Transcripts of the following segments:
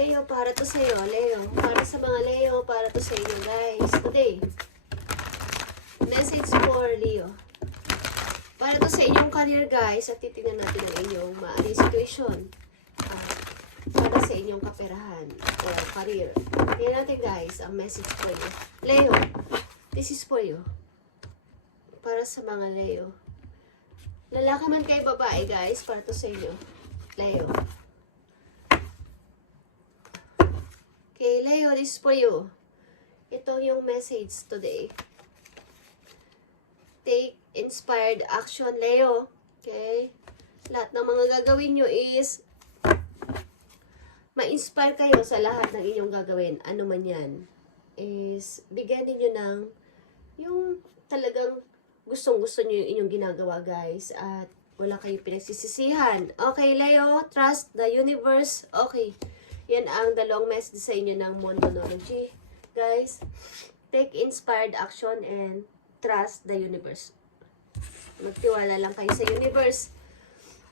Leo, para to sa'yo. Leo, para sa mga Leo, para to sa inyo, guys. Today, message for Leo. Para to sa inyong career, guys. At titignan natin ang inyong maaring situation. Para sa inyong kaperahan o career. Tingnan natin, guys, ang message for you. Leo, this is for you. Para sa mga Leo. Lalaki man kayo, babae, guys. Para to sa inyo. Leo. Okay, Leo, this is for you. Ito yung message today. Take inspired action, Leo. Okay? Lahat ng mga gagawin nyo is ma-inspire kayo sa lahat ng inyong gagawin. Ano man yan. Is bigyan niyo ng yung talagang gustong-gusto nyo yung inyong ginagawa, guys. At wala kayong pinagsisisihan. Okay, Leo, trust the universe. Okay. Yan ang dalawang message sa inyo ng Mondonology. Guys, take inspired action and trust the universe. Magtiwala lang kayo sa universe.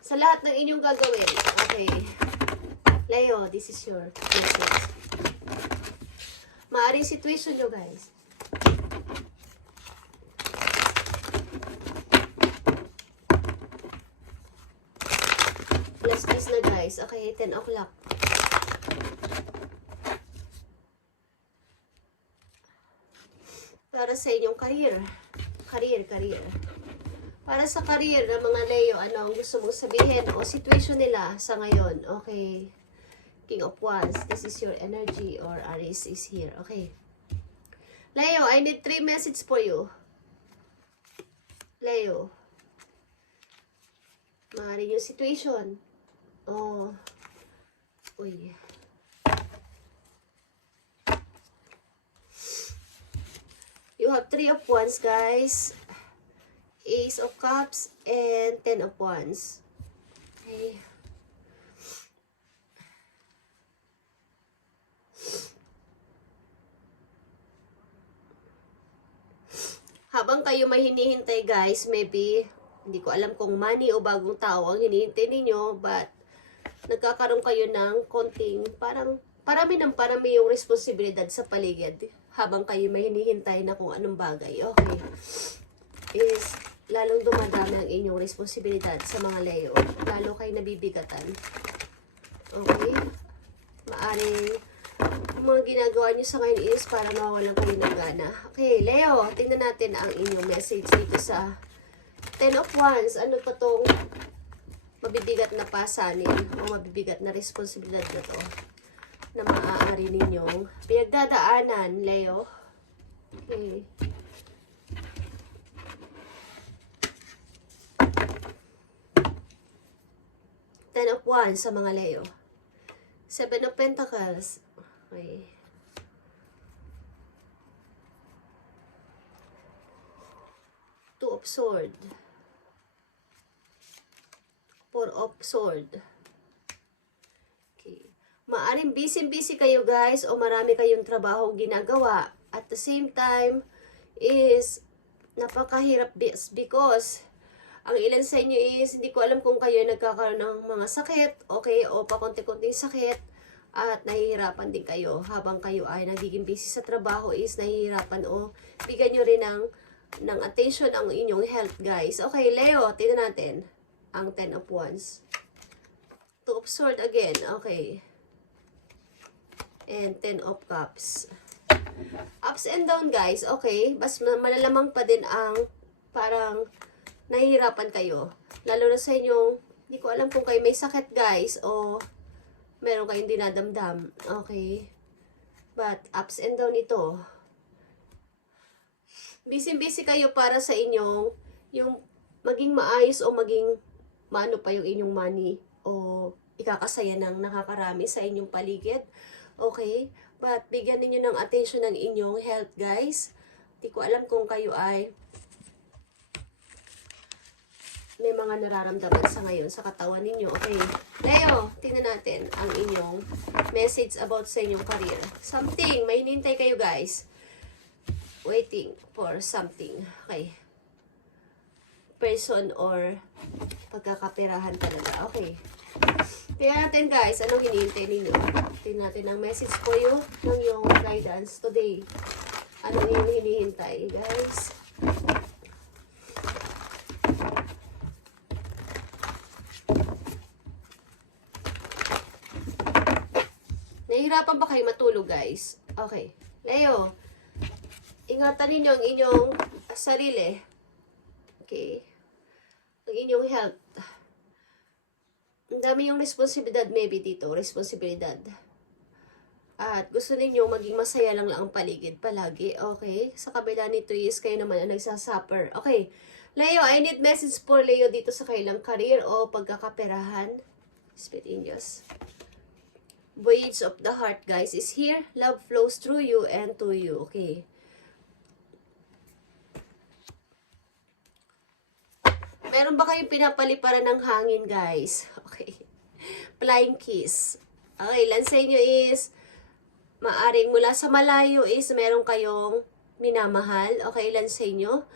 Sa lahat ng inyong gagawin. Okay. Leo, this is your message. Maaring situation nyo, guys. Last kiss na, guys. Okay, 10 o'clock. Para sa inyong career. Career. Para sa career ng mga Leo, ano ang gusto mong sabihin o situation nila sa ngayon. Okay. King of Wands, this is your energy or Aries is here. Okay. Leo, I need 3 messages for you. Leo. Maaaring yung situation. Oh. Uy. You have 3 of Wands, guys. Ace of Cups and 10 of Wands. Okay. Habang kayo may hinihintay, guys, maybe, hindi ko alam kung money o bagong tao ang hinihintay ninyo, but nagkakaroon kayo ng konting, parang parami yung responsibilidad sa paligid. Habang kayo may hinihintay na kung anong bagay. Okay. Is, lalong dumadami ang inyong responsibilidad sa mga Leo. Lalo kayo nabibigatan. Okay. Maaring, ang mga ginagawa nyo sa ngayon is para mawawalan kayo ng gana. Okay, Leo, tingnan natin ang inyong message dito sa 10 of Wands. Ano pa tong mabibigat na pasanin o mabibigat na responsibilidad na to na maaari ninyong pinagdadaanan, Leo. Okay. Ten of Wands sa mga Leo. 7 of Pentacles. Okay. Two of Sword. 4 of Sword. Maaring busy kayo, guys, o marami kayong trabaho ginagawa. At the same time, is napakahirap because ang ilan sa inyo is, hindi ko alam kung kayo nagkakaroon ng mga sakit, okay, o pakunti-kunting sakit, at nahihirapan din kayo. Habang kayo ay nagiging busy sa trabaho is nahihirapan o bigyan nyo rin ng attention ang inyong health, guys. Okay, Leo, tingnan natin ang 10 of Wands. 2 of Swords again, okay. And 10 of Cups. Ups and down, guys. Okay. Bas malalamang pa din ang parang nahihirapan kayo. Lalo na sa inyong, hindi ko alam kung kayo may sakit, guys, o meron kayong dinadamdam. Okay. But ups and down ito. Busy kayo para sa inyong yung maging maayos o maging maano pa yung inyong money o ikakasaya ng nakakarami sa inyong paligid. Okay? But bigyan niyo ng attention ng inyong health, guys. Hindi ko alam kung kayo ay may mga nararamdaman sa ngayon sa katawan ninyo. Okay. Leo, tingnan natin ang inyong message about sa inyong career. Something. May hinintay kayo, guys. Waiting for something. Okay. Person or pagkakaperahan talaga. Okay. Tingnan natin guys, anong hinihintay ninyo? Tingnan natin ang message for you ng yung guidance today. Anong yung hinihintay guys? Nahihirapan ba kayo matulog guys? Okay. Leo, ingatan ninyo ang inyong sarili. Okay. Ang inyong health. Ang dami yung responsibilidad maybe dito. Responsibilidad. At gusto ninyo maging masaya lang ang paligid palagi. Okay? Sa kabila nito is kayo naman ang nagsasuffer. Okay. Leo, I need message for Leo dito sa kailang career o pagkakaperahan. Spirit Angels. Voyage of the heart, guys, is here. Love flows through you and to you. Okay. Meron ba kayong pinapaliparan ng hangin, guys? Okay. Flying kiss. Okay, ilan sa inyo is, maaring mula sa malayo is, meron kayong minamahal. Okay, ilan sa inyo?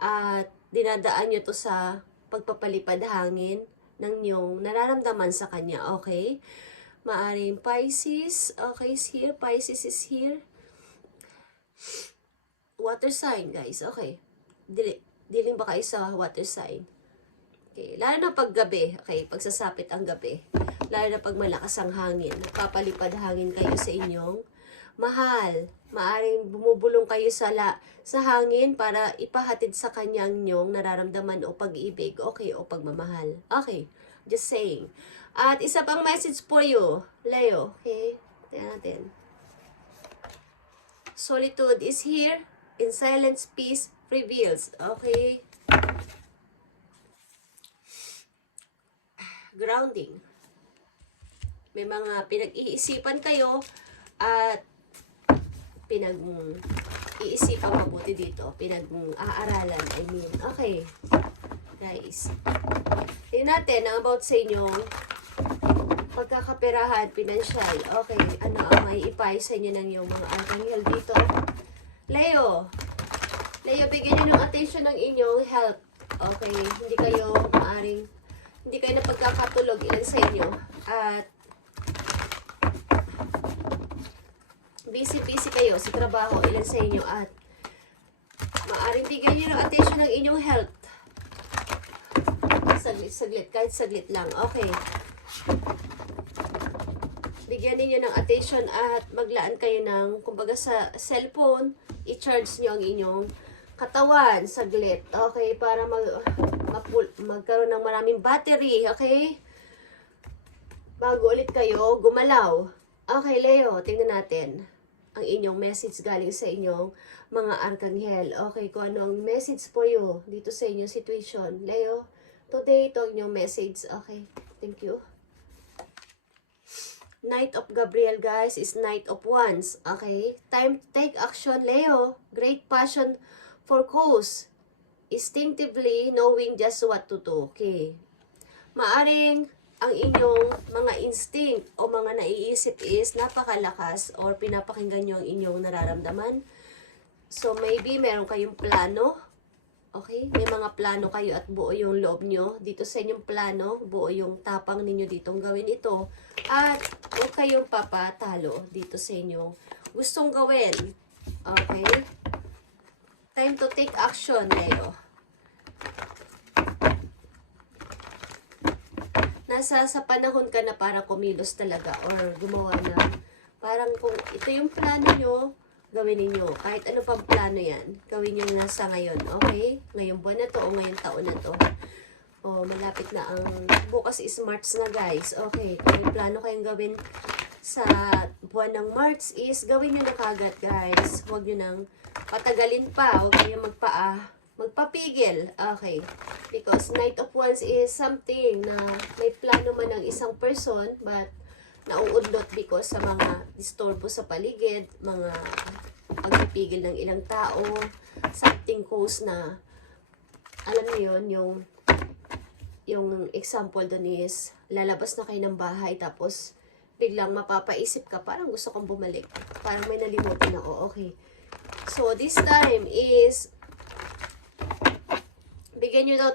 At dinadaan nyo to sa pagpapalipad hangin ng inyong nararamdaman sa kanya. Okay? Maaring Pisces. Okay, is here. Pisces is here. Water sign, guys. Okay. Dealing ba kayo sa water sign? Okay. Lalo na pag gabi. Okay, pagsasapit ang gabi. Lalo na pag malakas ang hangin. Nagpapalipad hangin kayo sa inyong mahal. Maaring bumubulong kayo sa hangin para ipahatid sa kanyang nyong nararamdaman o pag-ibig. Okay, o pagmamahal. Okay. Just saying. At isa pang message for you, Leo. Okay? Tingnan natin. Solitude is here. In silence, peace prevails. Okay? Grounding. May mga pinag-iisipan kayo at pinag-iisipan mabuti dito. Pinag-aaralan, I mean. Okay. Guys. Tingnan natin ang about sa inyong pagkakaperahan, pinansyal. Okay, ano ang may ipay sa inyo ng yung mga archangel dito? Leo, bigyan nyo ng attention ng inyong health. Okay, hindi kayo napagkakatulog, ilan sa inyo. At busy kayo sa trabaho, ilan sa inyo. At maaring bigyan nyo ng attention ng inyong health. Saglit, kahit saglit lang. Okay. Bigyan ninyo ng attention at maglaan kayo ng, kumbaga sa cellphone, i-charge nyo ang inyong katawan. Saglit. Okay, para magkaroon ng maraming battery. Okay? Bago ulit kayo gumalaw. Okay, Leo, tingnan natin ang inyong message galing sa inyong mga arkanghel. Okay, kung ano ang message for you dito sa inyong situation. Leo, today, ito ang inyong message. Okay, thank you. Knight of Gabriel, guys, is Knight of Wands. Okay? Time to take action, Leo. Great passion for cause. Instinctively knowing just what to do. Okay? Maaring ang inyong mga instinct o mga naiisip is napakalakas or pinapakinggan nyo ang inyong nararamdaman. So, maybe meron kayong plano. Okay? May mga plano kayo at buo yung loob nyo. Dito sa inyong plano, buo yung tapang ninyo ditong gawin ito. At huwag kayong papatalo dito sa inyong gustong gawin. Okay? Time to take action, Leo. Nasa sa panahon ka na para kumilos talaga or gumawa na. Parang kung ito yung plano nyo, gawin ninyo. Kahit ano pang plano yan, gawin nyo na sa ngayon. Okay? Ngayong buwan na to o ngayong taon na to. O, malapit na ang bukas is March na, guys. Okay, kung may plano kayong gawin sa buwan ng March is gawin nyo na kagad, guys. Huwag nyo nang patagalin pa. Huwag nyo magpapigil. Okay. Because Knight of Wands is something na may plano man ng isang person but nauudlot because sa mga disturbo sa paligid, mga pagpipigil ng ilang tao, something cause na, alam niyo yun, yung example doon is, lalabas na kayo ng bahay tapos biglang mapapaisip ka, parang gusto kong bumalik. Parang may nalimutan ako. Okay. So, this time is, bigyan nyo daw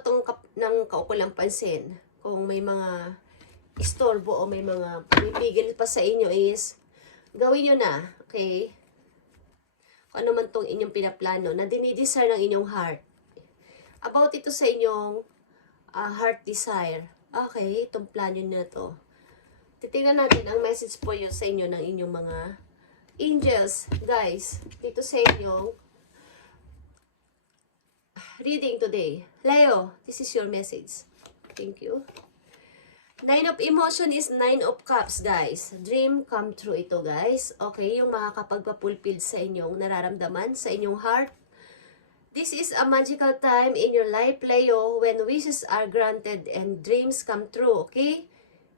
ng kaukulang pansin. Kung may mga istorbo o may mga pumipigil pa sa inyo is, gawin nyo na, okay? Kung ano man tong inyong pinaplano na dinidesire ng inyong heart. About ito sa inyong heart desire. Okay, itong plano na to. Titingnan natin ang message po yun sa inyo ng inyong mga angels. Guys, dito sa inyong reading today. Leo, this is your message. Thank you. 9 of emotion is 9 of cups, guys. Dream come true ito, guys. Okay, yung makakapagpapulpil sa inyong nararamdaman, sa inyong heart. This is a magical time in your life, Leo, when wishes are granted and dreams come true, okay?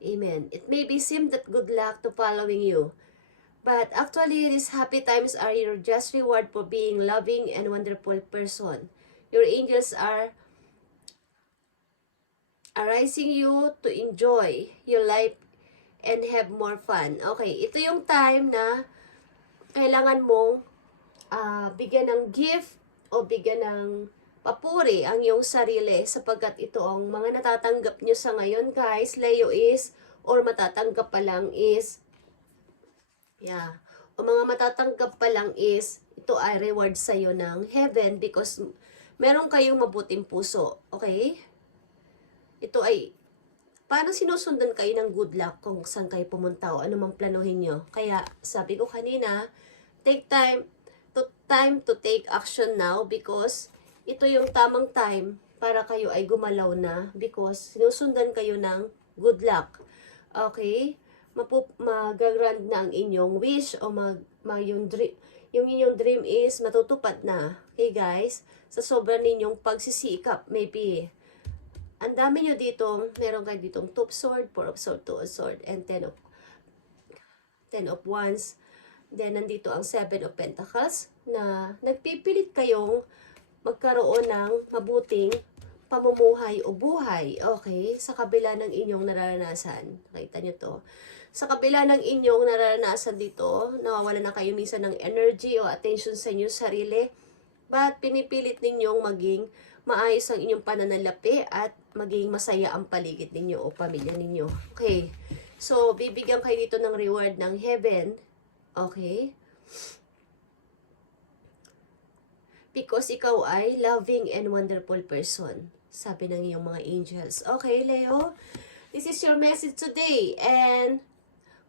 Amen. It may be seem that good luck to following you. But actually, these happy times are your just reward for being loving and wonderful person. Your angels are arising you to enjoy your life and have more fun. Okay, ito yung time na kailangan mong bigyan ng gift o bigyan ng papuri ang iyong sarili sapagkat ito ang mga natatanggap nyo sa ngayon, guys. Leo is, or matatanggap pa lang is, o mga matatanggap pa lang is, ito ay reward sa'yo ng heaven because meron kayong mabuting puso. Okay? Ito ay, parang sinusundan kayo ng good luck kung saan kayo pumunta o anumang planuhin nyo. Kaya, sabi ko kanina, take time to take action now because ito yung tamang time para kayo ay gumalaw na because sinusundan kayo ng good luck. Okay? Magagrand na ang inyong wish o yung inyong dream is matutupad na. Okay, guys? Sa sobrang ninyong pagsisikap, maybe ang dami nyo ditong, meron kayo ditong 2 of sword, 4 of sword, 2 of sword, and 10 of wands. Then, nandito ang 7 of pentacles na nagpipilit kayong magkaroon ng mabuting pamumuhay o buhay. Okay? Sa kabila ng inyong nararanasan. Nakita nyo to. Sa kabila ng inyong nararanasan dito, nawawala na kayo minsan ng energy o attention sa inyong sarili. But, pinipilit ninyong maging maayos ang inyong pananalapi at maging masaya ang paligid ninyo o pamilya ninyo. Okay. So, bibigyan kayo dito ng reward ng heaven. Okay. Because ikaw ay loving and wonderful person. Sabi ng iyong mga angels. Okay, Leo. This is your message today. And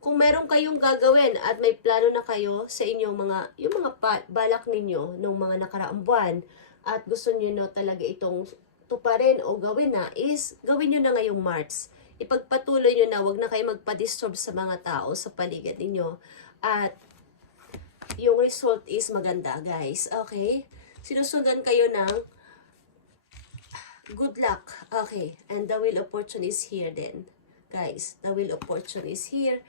kung meron kayong gagawin at may plano na kayo sa inyong yung mga balak ninyo nung mga nakaraang buwan, at gusto niyo na talaga itong tuparin o gawin na, is gawin niyo na ngayong March. Ipagpatuloy niyo na, wag na kayo magpa-disturb sa mga tao sa paligid ninyo. At yung result is maganda, guys. Okay? Sinusundan kayo ng good luck. Okay. And the wheel of fortune is here then. Guys, the wheel of fortune is here.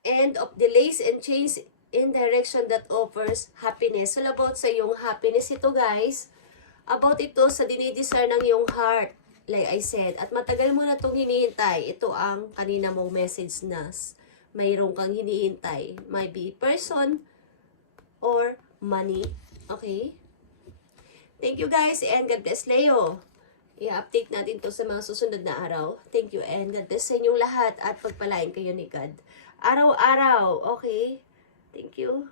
End of delays and change in direction that offers happiness. So, about sa iyong happiness ito, guys. About ito sa dinidesire ng iyong heart. Like I said. At matagal mo na itong hinihintay. Ito ang kanina mong message na mayroong kang hinihintay. Might be person or money. Okay? Thank you, guys. And God bless, Leo. I-update natin to sa mga susunod na araw. Thank you and God bless sa inyong lahat at pagpalain kayo ni God. Araw-araw. Okay? Thank you.